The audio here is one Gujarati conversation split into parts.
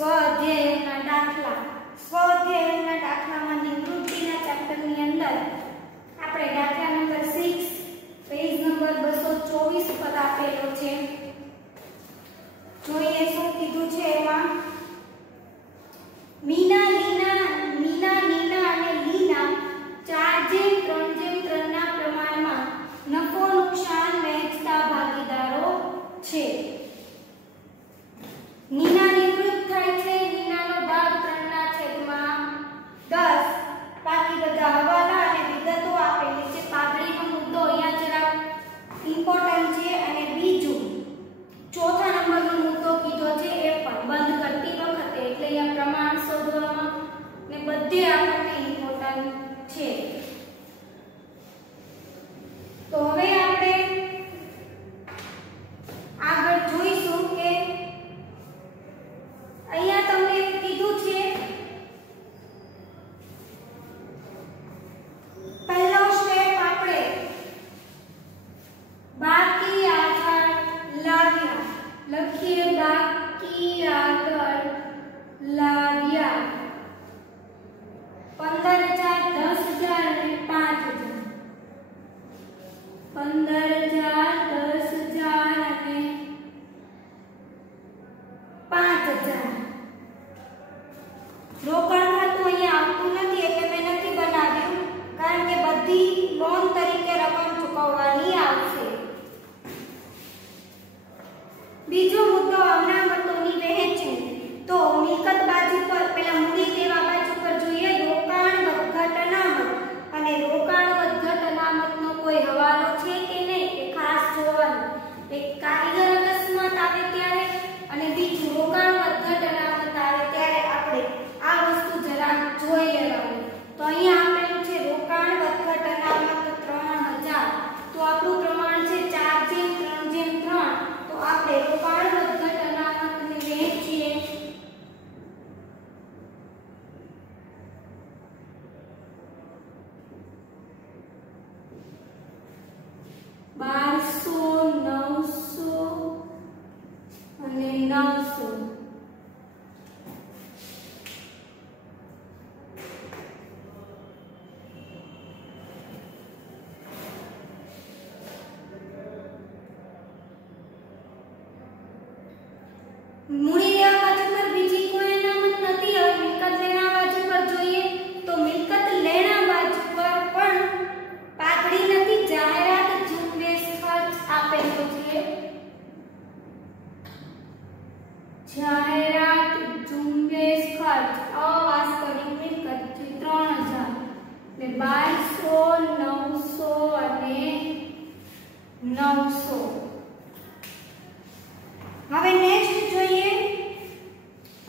સ્વાધ્યાયના દાખલા. સ્વાધ્યાયના દાખલામાં નિવૃત્તિના ચેપ્ટરની અંદર આપણે દાખલા નંબર 6 પેજ નંબર 224 પર આપેલો છે. જોઈએ શું કીધું છે એમાં. મીના નીના અને લીના 4:3 ના પ્રમાણમાં નફો નુકસાન વહેંચતા ભાગીદારો છે. નીના નિવૃત્ત થાય છે. નીનાનો ભાગ 3/10. બાકી બધા હવાલા અને વિગતો આપેલી છે. પાઘડીનો મુદ્દો અહીંયા જરા ઇમ્પોર્ટન્ટ છે. અને બીજું ચોથા નંબરનો મુદ્દો કીધો છે એ પણ બંધ કરતી વખતે, એટલે અહીંયા પ્રમાણ શોધવામાં ને બધે આપણને ઇમ્પોર્ટન્ટ છે. તો હવે આપણે આગળ જોઈશું કે અહીંયા તમને એવું કીધું છે પહેલો સ્ટેપ આપણે બાકી આગળ લાવ્યા. લખીએ બાકી આગળ લાવ્યા 15,000, 10,000 અને 5,000. 15,000, 10,000 અને 5,000. રોકડ ખાતું અહીંયા આવતું નથી એટલે મેં નથી બનાવ્યું, કારણ કે બધી લોન તરીકે રકમ ચૂકવવાની આવશે. બીજો મુદ્દો અનામતોની વહેંચણી. તો મિલકત બાજુ પર પેલા મૂડી દેવા બાજુ પર જોઈએ રોકાણ વધઘટ અનામત. અને રોકાણ વધઘટ અનામતનો કોઈ હવાલો છે કે નહીં એ ખાસ જોવાનું. એક કારીગર અકસ્માત આવે ત્યારે અને બીજું રોકાણ વધઘટ અનામત આવે ત્યારે આપણે આ વસ્તુ જરા જોઈ લેવાની. તો અહીંયા આપેલું છે રોકાણ વધઘટ અનામત 3,000. તો આપણું પ્રમાણ છે 4:3. તો આપણે રોકાણ વધઘટ અનામતને વહેંચીએ. $1,200, 900 અને 900. મૂડી લેવા બાજુ પર બીજી કોઈ અનામત નથી. હવે મિલકત લેણા બાજુ પર જોઈએ તો મિલકત લેણા બાજુ પર પણ પાઘડી નથી, જાહેરાત ઝુંબેશ ખર્ચ આપેલો છે. જાહેરાત ઝુંબેશ ખર્ચ અવાસ્તવિક મિલકત છે 3,000 ને 1,200, 900 અને 900. હવે નેક્સ્ટ જોઈએ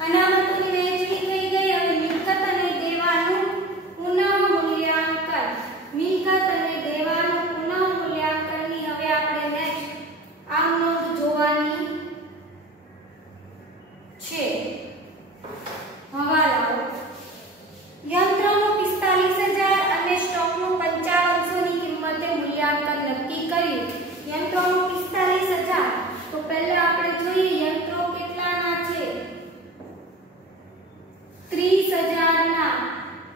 અનામતોની વહેંચણી થઈ ગઈ. હવે મિલકત અને દેવાનું પુનઃ મૂલ્યાંકન. મિલકત અને દેવાનું પુનઃ મૂલ્યાંકનની હવે આપણે નેક્સ્ટ આ નોંધ જોવાની છે. હવાલાઓ. યંત્રનું 45,000 અને સ્ટોકનું 5500 ની કિંમતે મૂલ્યાંકન નક્કી કર્યું. યંત્રોનું 45,000. તો પહેલા આપણે જોઈએ યંત્રો કેટલાના છે. 30,000 ના.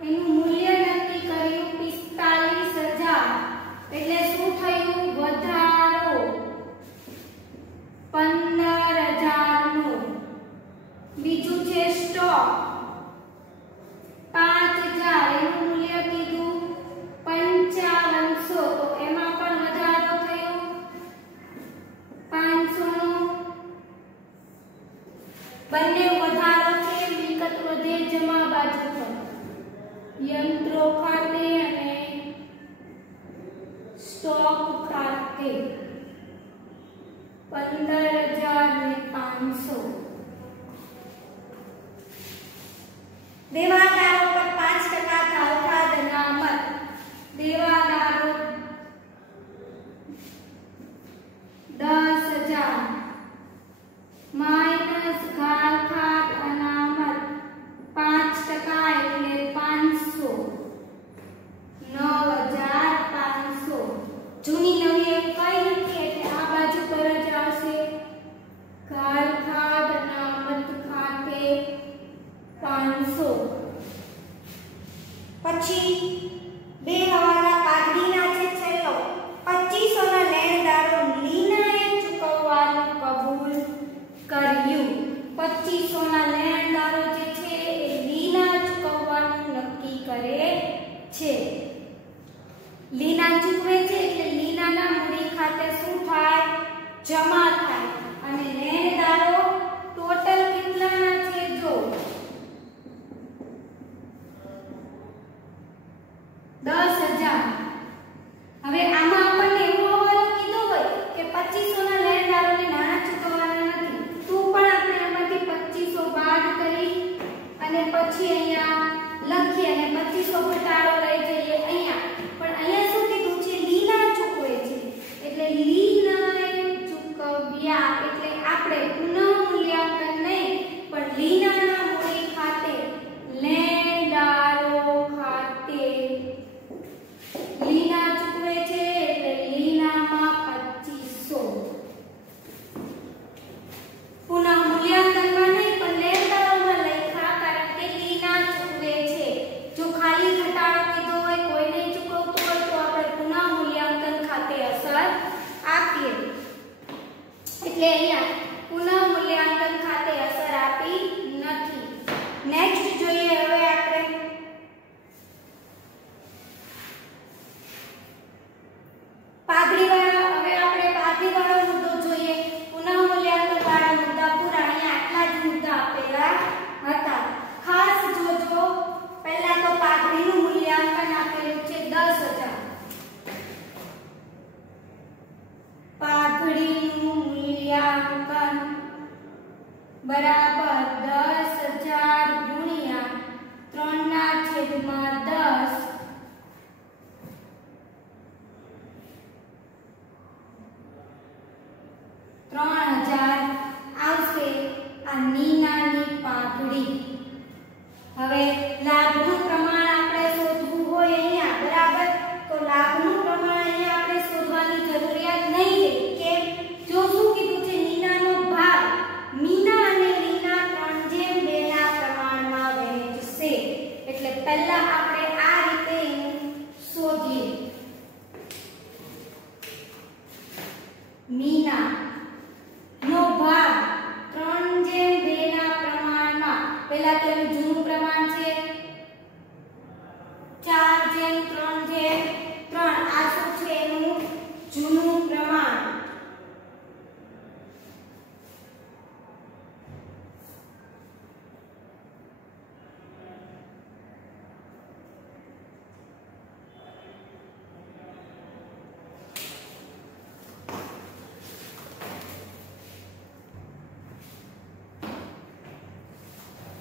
એનું મૂલ્ય નક્કી કર્યું 45,000. એટલે શું થયું? વધારો 15,000 નો. બીજું છે સ્ટોક 5,000. એનું મૂલ્ય કીધું 5500. તો એમાં પણ વધારો થયો 500 નો. બંને વધારો છે. મિલકત વધે જમા બાજુ પર યંત્રો ખાતે અને સ્ટોક ખાતે 15,000 ને 500. દેવાદારો પર 5% ઘાલખાદ અનામત. દેવાદારો 10,000 માઇનસ ઘાલખાદ અનામત 5% એટલે 500. 9,500. જૂની નવી એવું કઈ નથી એટલે આ બાજુ પર જ આવશે. ઘાલખાદ અનામત ખાતે જમા થાય અને લેણદારો ટોટલ કેટલાના છે જો 10,000. હવે આમાં આપણને એવું હોવાનું કીધું હોય કે 2500 ના લેણદારોને નાણાં ચૂકવવાના નથી તો પણ આપણે આમાંથી 2500 બાદ કરી અને પછી અહીંયા લખી અને 2500 ઘટાડો લઈ જઈએ અહીંયા પણ અહીંયા શું કીધું છે લીના ચૂકવે છે એટલે લીના ચૂકવ્યા એટલે આપણે પુનઃ મૂલ્યાંકન નહીં પણ લીનાના મૂડી ખાતે લેણદારો ખાતે લીના ચૂકવે છે એટલે લીનામાં 2500 પુનઃ મૂલ્યાંકનમાં નહીં પણ લેણદારોમાં લખ્યા કારણ કે લીના ચૂકવે છે જો ખાલી ઘટાડો કીધો હોય કોઈ નહીં ચૂકવતું હોય તો આપણે પુનઃ મૂલ્યાંકન ખાતે અસર આપીએ એટલે અહીંયા પુનઃ મૂલ્યાંકન ખાતે અસર આપી નથી. નેક્સ્ટ જોઈએ હવે આપણે પાઘડીવાળા હવે આપણે પાઘડીવાળો મુદ્દો જોઈએ પુનઃ મૂલ્યાંકન વાળા મુદ્દા પૂરા અહીંયા આટલા જ મુદ્દા આપેલા હતા ખાસ જોજો પહેલા તો પાઘડીનું મૂલ્યાંકન આપેલું છે 10,000 પાઘડીનું મૂલ્યાંકન બરાબર 10,000 ગુણ્યા 3/10 3,000 આવશે આ નીનાની પાઘડી. હવે લાભનું પ્રમાણ આપણે શોધવું હોય અહીંયા બરાબર તો લાભનું પ્રમાણ અહીંયા આપણે શોધવાની જરૂરિયાત નહીં છે કેમ જો શું કીધું છે નીનાનો ભાગ મીના અને લીના 3/2 ના પ્રમાણમાં વહેંચશે એટલે પહેલા આપણે આ રીતે શોધીએ મીના નો ભાગ 3/2 ના પ્રમાણમાં પહેલા તો એનું જૂનું પ્રમાણ છે 4/3/3 આ શું છે એનું જૂનું પ્રમાણ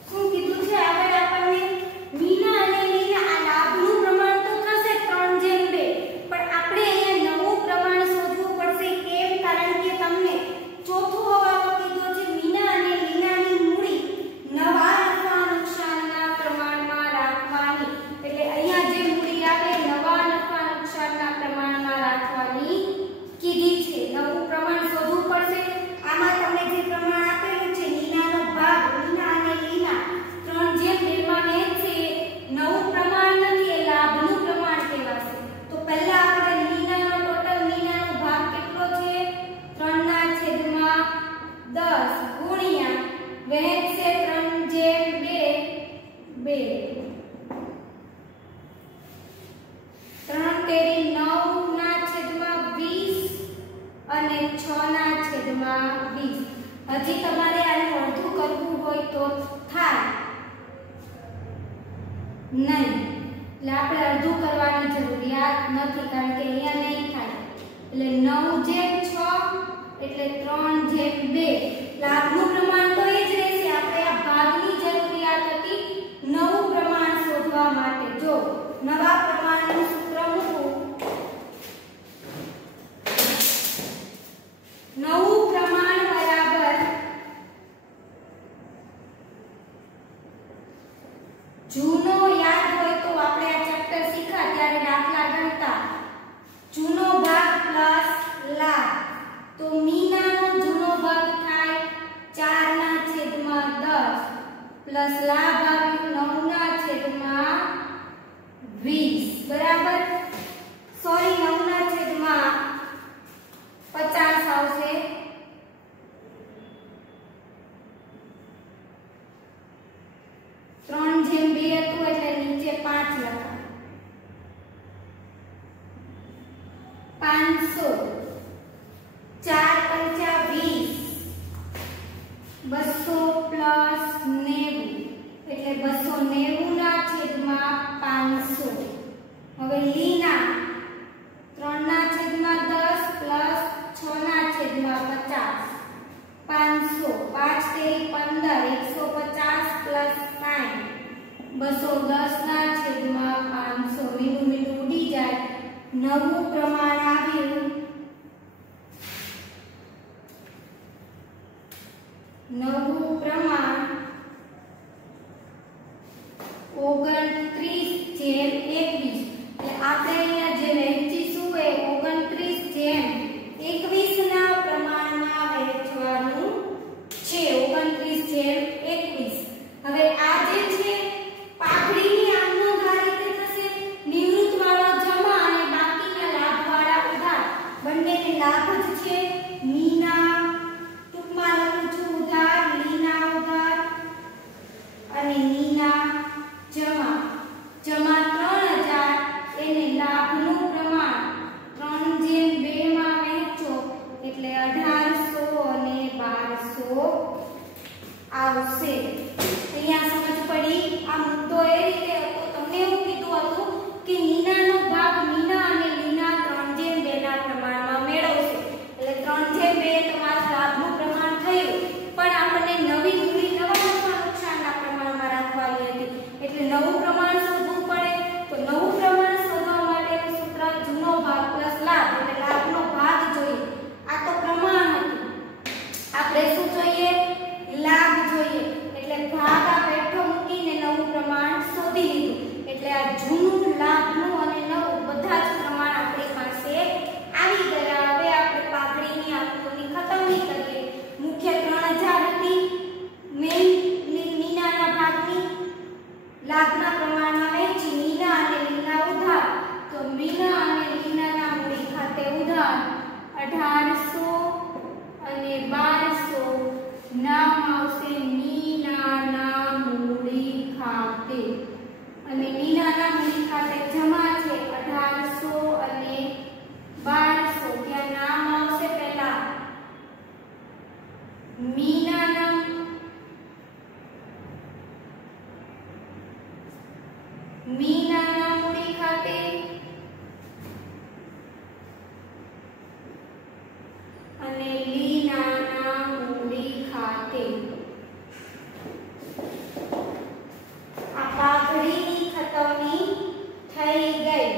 શું કીધું છે આગળ આપણને મીના અને લીના આ લાભનું પ્રમાણ તો થશે 3/2 પણ આપણે અહીંયા નવું પ્રમાણ શોધવું પડશે કેમ કારણ કે તમને ચોથો હવાલો કીધો છે મીના અને લીનાની મૂડી નવા નફા નુકસાનના પ્રમાણમાં રાખવાની એટલે અહીંયા જે મૂડી આવે નવા નફા નુકસાનના પ્રમાણમાં રાખવાની કીધી છે નવું પ્રમાણ શોધવું પડશે આમાં તમને જે પ્રમાણ આપેલું છે લીનાનો ભાગ મીના અને લીના 3/2 માં વહેંચે નવું પ્રમાણ નથી એ લાભનું પ્રમાણ કહેવાશે તો પહેલા આપણે લીનાનો ટોટલ લીનાનો ભાગ કેટલો છે 3/10 ગુણ્યા વહેંચશે 3/2 3 તેરી 9/20 અને 6/20 હજી તમારે આનું અડધું કરવું હોય તો થાય નહીં એટલે આપણે અડધું કરવાની જરૂરિયાત નથી કારણ કે અહીંયા નહીં થાય એટલે 9/6 એટલે 3/2 લાભનું પ્રમાણ તો એ જ રહેશે આપણે આ ભાગની જરૂરિયાત હતી નવું પ્રમાણ શોધવા માટે જો નવા પ્રમાણનું સૂત્ર મૂકવું નવું પ્રમાણ બરાબર જૂનો યાદ હોય તો આપણે આ ચેપ્ટર શીખ્યા ત્યારે દાખલા ગણતા જૂનો ભાગ પ્લસ લાભ તો મીનાનો જૂનો ભાગ થાય 4/10 પ્લસ લાભ આવ્યું 9/20 બરાબર સોરી 9/50 આવશે ત્રણ જેમ 2 હતું એટલે નીચે 5 લખા 500 4 पंचा 20, 200 પ્લસ 90 એટલે 290 ના છેદમાં 500. હવે લીના 3 ના છેદમાં 10 પ્લસ 6 ના છેદમાં 50, 500. 5 તેરી 15, 150 પ્લસ 60, 210 ના છેદમાં 500. મીંડું મીંડું ઉડી જાય. નવું પ્રમાણ આવ્યું. નવું પ્રમાણ 29/21. એટલે આપણે અહીંયા જે વહેંચીશું એ 29/21 ના પ્રમાણમાં વહેંચવાનું છે. 29/21. હવે આ જે છે પાઘડીની આમનો ધાર રીતે થશે. નિવૃત્ત વાળો જમા અને બાકીના લાભ વાળા ઉધાર બંનેને લાભ જ છે. મીના ટૂંકમાં લખું છું ઉધાર, લીના ઉધાર અને નીના જમા. જમા 3000 એને લાભનું પ્રમાણ 3/2 માં વહેંચો એટલે 1800 અને 1200 આવશે. અહીંયા સમજ પડી. આ મુદ્દો એ રીતે હતો. તમને એવું કીધું હતું કે નીનાનો ભાગ મીના અને લીના 3/2 ના પ્રમાણમાં મેળવશે. એટલે 3/2 તમારું લાભનું પ્રમાણ થયું. પણ આપણને નવી મૂડી નવા નફા નુકસાનના પ્રમાણમાં રાખવાની હતી. એટલે નવું પ્રમાણ શોધવું પડે. તો નવું પ્રમાણ શોધવા માટેનું સૂત્ર જૂનો ભાગ પ્લસ લાભ એટલે લાભનો ભાગ જોઈએ. આ તો પ્રમાણ હતું. આપણે શું જોઈએ? લાભ જોઈએ. એટલે ભાગ આ બેઠો મૂકીને નવું પ્રમાણ શોધી લીધું. એટલે આ જૂનું, લાભનું અને નવું બધા જ પ્રમાણ આપણી પાસે આવી ગયા. હવે આપણે પાઘડીની આંકડીની ખતમની કરીએ. મુખ્ય 3000 હતી મેઇન નીનાના ભાગની. લાભના પ્રમાણમાં વહેંચી મીના અને લીના ઉધાર. તો મીના અને લીનાના મૂડી ખાતે ઉધાર 1800 અને 1200. નામ આવશે નીનાના મૂડી ખાતે. અને નીનાના મૂડી ખાતે જમા છે 1800 અને 1200. ત્યાં નામ આવશે પહેલા મીનાના મૂડી ખાતે અને લીનાના મૂડી ખાતે. આ પાઘડીની ખતમની થઈ ગઈ.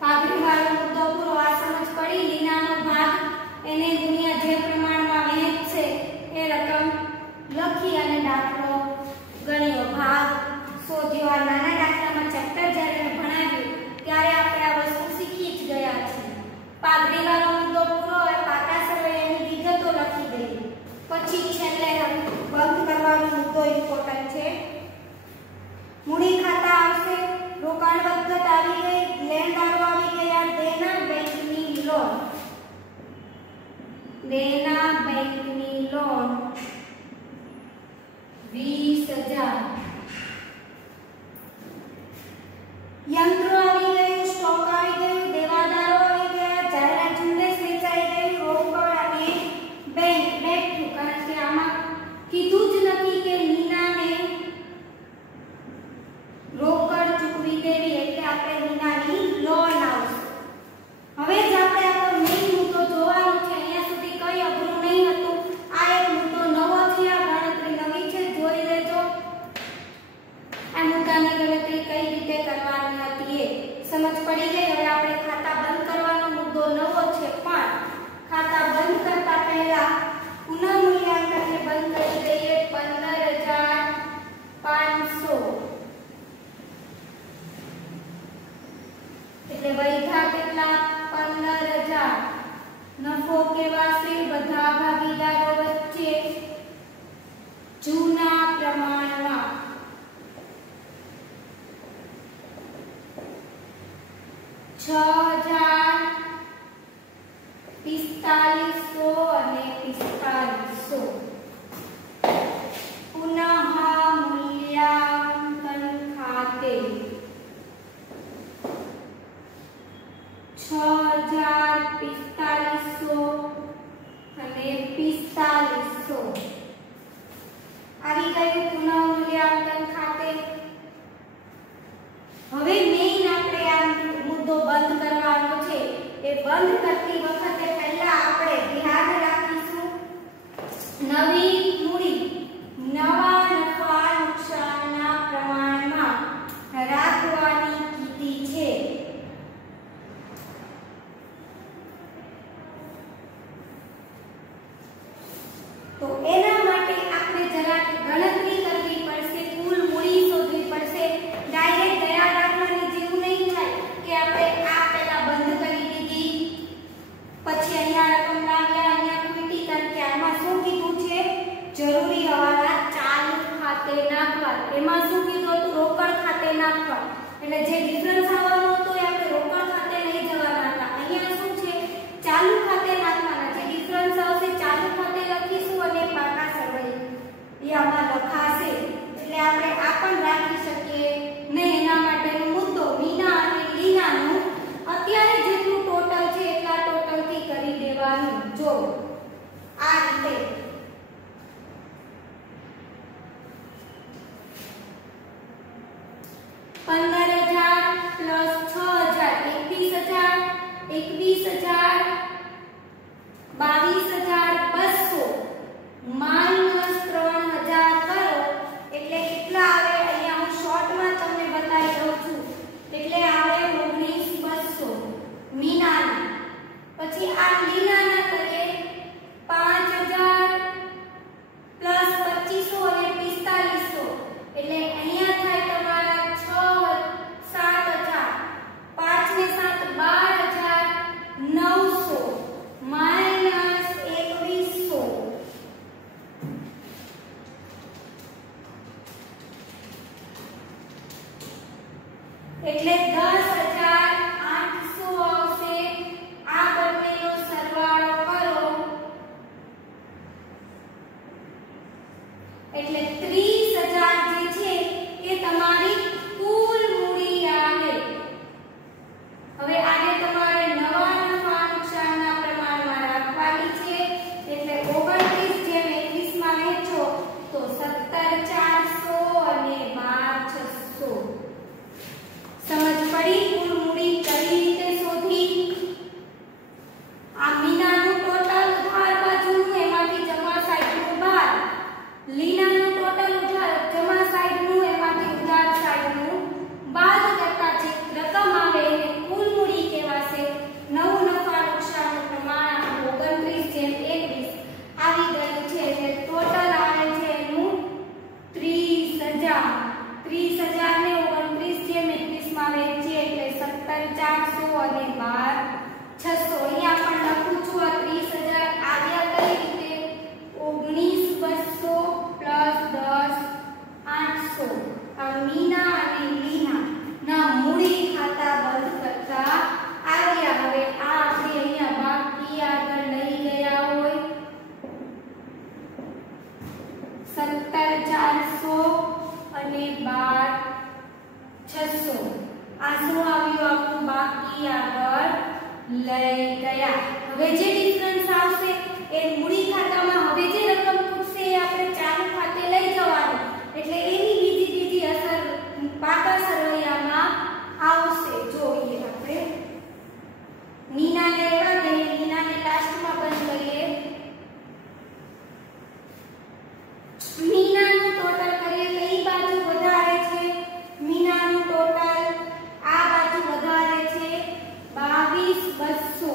પાઘડી વાળો મુદ્દો પૂરો. આ સમજ પડી. લીનાનો ભાગ એને દુનિયા જે પ્રમાણમાં વહેંચશે એ રકમ લખી અને દાખલો ગણ્યો. ભાગ શોધ્યો. આ નાના દાખલામાં ચેપ્ટર જ્યારે મેં ભણાવ્યું ત્યારે આપણે આ વસ્તુ શીખી જ ગયા છીએ. પાઘડી વાળો મુદ્દો પૂરો. હવે પાકા સરવૈયાની વિગતો લખી દઈએ. પછી છેલ્લે બંધ કરવાનો મુદ્દો ઇમ્પોર્ટન્ટ છે. મૂડી ખાતા આવશે. રોકાણ વધઘટ આવી ગઈ. લેણદારો આવી ગયા. દેના બેંકની લોન. દેના બેંકની લોન 20000. યંત્રો આવી ગયું. સ્ટોક આવી ગયું. દેવાદારો આવી ગયા. જાહેરાત ઝુંબેશ વેચાઈ ગયું. રોકડ અને બેંક બેઠું. કારણ કે આમાં કીધું જ નથી કે નીનાને રોકડ ચૂકવી દેવી. એટલે આપણે નીનાની લોન આવશે. હવે જ આપણે આપણો મેઇન મુદ્દો જોવાનો છે. અહીંયા સુધી કઈ અઘરું નહીં હતું. આ એક મુદ્દો નવો છે. આ ગણતરી નવી છે. જોઈ લેજો. આ મુદ્દાની ગણતરી કઈ રીતે કરવાની હતી એ સમજ પડી ગઈ. હવે આપણે ખાતા બંધ કરવાનો મુદ્દો નવો છે. પણ ખાતા બંધ કરતા પહેલા પુનઃ મૂલ્યાંકનને બંધ કરી દઈએ. 15500 એટલે વૈધા કેટલા? 15000. નફો કેવાશે? બધા ભાગીદારો વચ્ચે જૂના પ્રમાણમાં. 6000, 4500 અને 4500. પુનઃ મૂલ્યાંકન ખાતે 6 6045 અને 4500 આવી ગયું પુનઃ મૂલ્યાંકન ખાતે। હવે મેઈન આપણે આ મુદ્દો બંધ કરવાનો છે। એ બંધ કરતી વખતે પહેલા આપણે ધ્યાન રાખીશું નવી મૂડી નવા નફા નુકસાનના પ્રમાણમાં રાખવાની કીધી છે। તો એના માટે આપણે જરાક ગણતરી કરવી પડશે, કુલ મૂડી શોધવી પડશે। ડાયરેક્ટ ગયા દાખલાની જેવું નહીં થાય કે આપણે આ પહેલા બંધ કરી દીધી પછી અહીંયા રકમ લાવ્યા અહીંયા ખૂટી, કારણ કે આમાં શું કીધું છે જરૂરી હવાલા ચાલુ ખાતે નાખવા। એમાં શું કીધું હતું રોકડ ખાતે નાખવા, એટલે જે ડિફરન્સ આવવાનો હતો એ આપણે રોકડ ખાતે લઈ જવાના હતા। અહીંયા શું છે ચાલુ ખાતે નાખવાના, જે ડિફરન્સ આવશે ચાલુ ખાતે લખીશું અને પાકા સરવૈયામાં લખાશે, એટલે આપણે આ પણ રાખી શકીએ ને। એના માટેનો મુદ્દો મીના અને લીનાનું અત્યારે જેટલું ટોટલ છે એટલા ટોટલ થી કરી દેવાનું। જો આ રીતે 15,000 પ્લસ 6,000 21,000 22,200 માઈનસ 3,000 કરો એટલે કેટલા આવે? અહીંયા હું શોર્ટમાં તમને બતાવી દઉં છું, એટલે આવે 19,200 મીનાના। પછી આ લીનાના કરીએ 5,000 પ્લસ 2500 અને 4500 એટલે અહીંયા થાય તમારા 7,000 5 ને 7 12,900 માઈનસ 2100 એટલે 10,800 આવશે। આ બંનેનો સરવાળો કરો એટલે 30,000 જે છે એ તમારી કુલ મૂડી આવે। હવે આને તમારે નવા નફા નુકસાનના પ્રમાણમાં રાખવાની છે, એટલે 29 જેમ 21 માં વહેંચો તો 17,400 અને 12,600। સમજ પડી કુલ મૂડી કઈ રીતે શોધી? આ મીનાનું ટોટલ ઉધાર બાજુનું એમાંથી જમા સાઈડનું બહાર, લીનાનું ટોટલ ઉધાર જમા સાઈડનું એમાંથી ઉધાર સાઈડનું બાદ કરતા જે રકમ આવે એને કુલ મૂડી કહેવાશે। નવું નફા નુકસાનનું પ્રમાણ 29 જેમ 21 આવી ગયું છે, એટલે ટોટલ આવે છે એનું 30,000। 30,000 ને 29 જેમ 21 માં વહેંચીએ એટલે 17,400 અને 12,600। અહીંયા પણ લખું છું આ 30,000 આવ્યા કઈ રીતે 19,200 પ્લસ 10,800 આ મીના અને લીના ના મૂડી ખાતા બંધ કરતા આવ્યા। હવે આ આપણે અહીંયા બાકી આગળ લઈ ગયા હોય 17,400 અને 12,600 આ શું આવ્યું આપણું બાકી આગળ લઈ ગયા। હવે જે ડિફરન્સ આવશે એ મૂડી ખાતામાં હવે જે રકમ ખૂટશે એ આપણે ચાલુ ખાતે લઈ જવાનું, એટલે એની બીજી અસર પાકા સરવૈયામાં આવશે। જોઈએ આપણે મીનાને લેવા દઈએ, મીનાને લાસ્ટમાં બંધ કરીએ। મીનાનું ટોટલ કરીએ કઈ બાજુ વધારે છે? મીનાનું ટોટલ આ બાજુ વધારે છે 22,200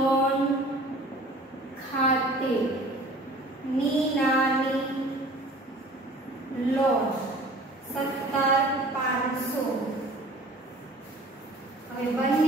લોન ખાતે ની નાની લોન 17,500. હવે 1